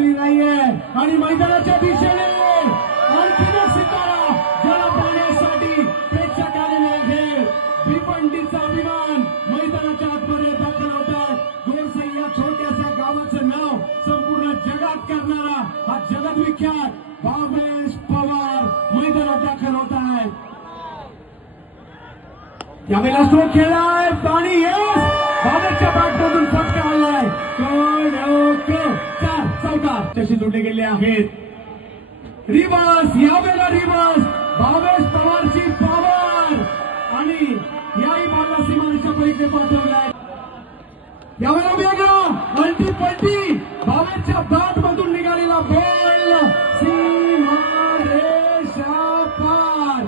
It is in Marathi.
नाहीये आणि मैदानाच्या दिशेने आणखीनच सितारा ज्याला पाहण्यासाठी प्रेक्षकांनी हे भिवंडीचा अभिमान मैदानाच्या आतमध्ये दाखल होतात। गोरसई या छोट्याशा गावाचं नाव संपूर्ण जगात करणारा हा जगद्विख्यात भावेश पवार मैदानात दाखल होत आहे। यावेळेला स्ट्रोक खेळलाय पाणी भावेशच्या बॅटमधून फटका आलाय चौकार जोडले गेले आहेत। रिवर्स यावेळेला रिवर्स भावेश पवारची पॉवर आणि याही बॉलला सीमारेषा पलीकडे पाठवलाय। यावेळेला वेगळा अल्टी पलटी भावेशच्या बॅट मधून निघालेला बॉल सीमारेषा पार।